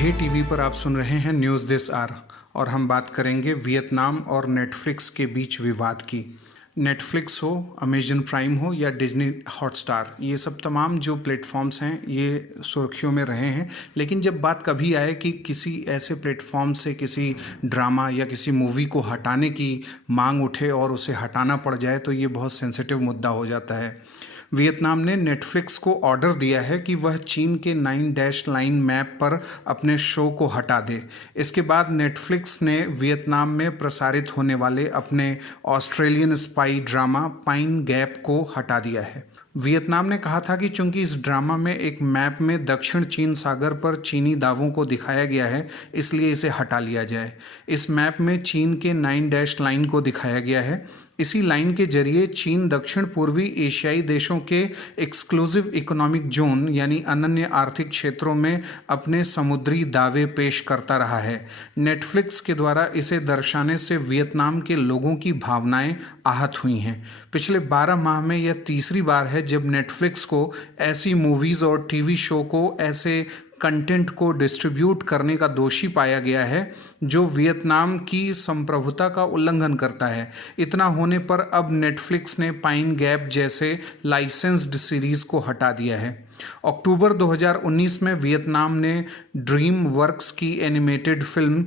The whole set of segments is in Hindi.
धे टीवी पर आप सुन रहे हैं न्यूज़ दिस आर और हम बात करेंगे वियतनाम और नेटफ्लिक्स के बीच विवाद की। नेटफ्लिक्स हो, अमेजन प्राइम हो या डिज्नी हॉटस्टार, ये सब तमाम जो प्लेटफॉर्म्स हैं ये सुर्खियों में रहे हैं। लेकिन जब बात कभी आए कि किसी ऐसे प्लेटफॉर्म से किसी ड्रामा या किसी मूवी को हटाने की मांग उठे और उसे हटाना पड़ जाए तो ये बहुत सेंसिटिव मुद्दा हो जाता है। वियतनाम ने नेटफ्लिक्स को ऑर्डर दिया है कि वह चीन के 9 डैश लाइन मैप पर अपने शो को हटा दे। इसके बाद नेटफ्लिक्स ने वियतनाम में प्रसारित होने वाले अपने Australian spy drama pine gap को हटा दिया है। वियतनाम ने कहा था कि चूंकि इस ड्रामा में एक मैप में दक्षिण चीन सागर पर चीनी दावों को दिखाया गया है, इसलिए इसे हटा लिया जाए। इस मैप में चीन के 9 डैश लाइन को दिखाया गया है। इसी लाइन के जरिए चीन दक्षिण पूर्वी एशियाई देशों के एक्सक्लूसिव इकोनॉमिक जोन यानी अनन्य आर्थिक क्षेत्रों में अपने समुद्री दावे पेश करता रहा है। नेटफ्लिक्स के द्वारा इसे दर्शाने से वियतनाम के लोगों की भावनाएं आहत हुई हैं। पिछले 12 माह में यह तीसरी बार है जब नेटफ्लिक्स को ऐसी मूवीज़ और टीवी शो को ऐसे कंटेंट को डिस्ट्रीब्यूट करने का दोषी पाया गया है जो वियतनाम की संप्रभुता का उल्लंघन करता है। इतना होने पर अब नेटफ्लिक्स ने पाइन गैप जैसे लाइसेंस्ड सीरीज को हटा दिया है। अक्टूबर 2019 में वियतनाम ने ड्रीम वर्क्स की एनिमेटेड फिल्म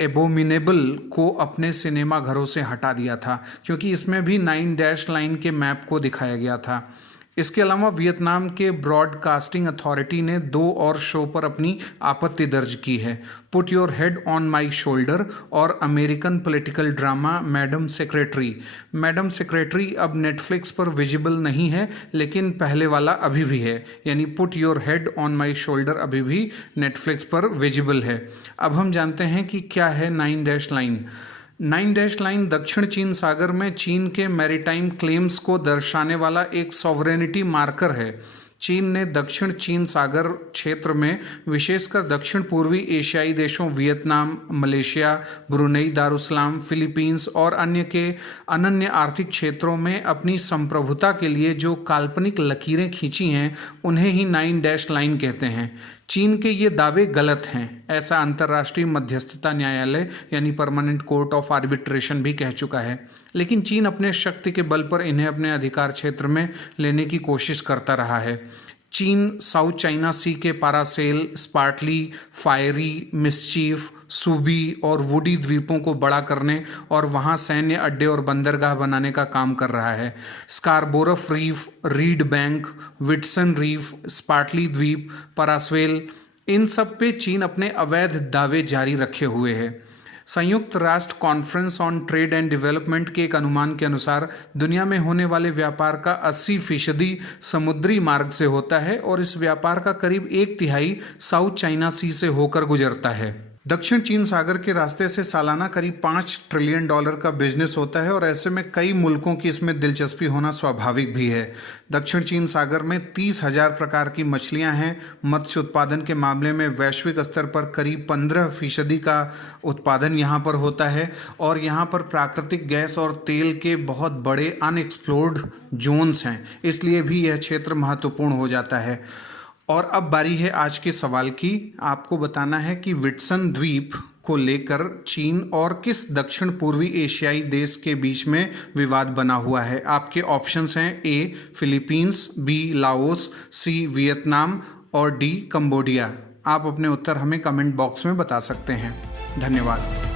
एबोमिनेबल को अपने सिनेमा घरों से हटा दिया था क्योंकि इसमें भी 9 डैश लाइन के मैप को दिखाया गया था। इसके अलावा वियतनाम के ब्रॉडकास्टिंग अथॉरिटी ने 2 और शो पर अपनी आपत्ति दर्ज की है। Put your head on my shoulder और American political drama madam secretary अब नेटफ्लिक्स पर विजिबल नहीं है, लेकिन पहले वाला अभी भी है, यानी put your head on my shoulder अभी भी नेटफ्लिक्स पर विजिबल है। अब हम जानते हैं कि क्या है 9 डैश लाइन। 9 डैश लाइन दक्षिण चीन सागर में चीन के मैरीटाइम क्लेम्स को दर्शाने वाला एक सॉवरेनिटी मार्कर है। चीन ने दक्षिण चीन सागर क्षेत्र में विशेषकर दक्षिण पूर्वी एशियाई देशों Vietnam, Malaysia, Brunei Darussalam, Philippines और अन्य के अनन्य आर्थिक क्षेत्रों में अपनी संप्रभुता के लिए जो काल्पनिक लकीरें खींची हैं उन्हें ही 9 डैश लाइन कहते हैं। चीन के ये दावे गलत हैं, ऐसा अंतर्राष्ट्रीय मध्यस्थता न्यायालय यानी परमानेंट कोर्ट ऑफ आर्बिट्रेशन भी कह चुका है। लेकिन चीन अपने शक्ति के बल पर इन्हें अपने अधिकार क्षेत्र में लेने की कोशिश करता रहा है। चीन साउथ चाइना सी के पारासेल, स्पार्टली, फायरी, मिस्चीफ, सूबी और वुडी द्वीपों को बड़ा करने और वहां सैन्य अड्डे और बंदरगाह बनाने का काम कर रहा है। Scarborough Reef, Reed Bank, Whitsun Reef, Spratly द्वीप, पारास्वेल, इन सब पे चीन अपने अवैध दावे जारी रखे हुए है। संयुक्त राष्ट्र conference on trade and development के एक अनुमान के अनुसार दुनिया में होने वाले व्यापार का 80% समुद्री मार्ग से होता है और इस व्यापार का करीब 1/3 साउथ चाइना सी से होकर गुजरता है। दक्षिण चीन सागर के रास्ते से सालाना करीब $5 ट्रिलियन का बिजनेस होता है और ऐसे में कई मुल्कों की इसमें दिलचस्पी होना स्वाभाविक भी है। दक्षिण चीन सागर में 30,000 प्रकार की मछलियां हैं। मत्स्य उत्पादन के मामले में वैश्विक स्तर पर करीब 15% का उत्पादन यहाँ पर होता है और यहाँ पर प्राकृतिक गैस और तेल के बहुत बड़े अनएक्सप्लोर्ड जोन्स हैं, इसलिए भी यह क्षेत्र महत्वपूर्ण हो जाता है। और अब बारी है आज के सवाल की। आपको बताना है कि विटसन द्वीप को लेकर चीन और किस दक्षिण पूर्वी एशियाई देश के बीच में विवाद बना हुआ है। आपके ऑप्शंस हैं A Philippines, B Laos, C Vietnam और डी कंबोडिया। आप अपने उत्तर हमें कमेंट बॉक्स में बता सकते हैं। धन्यवाद।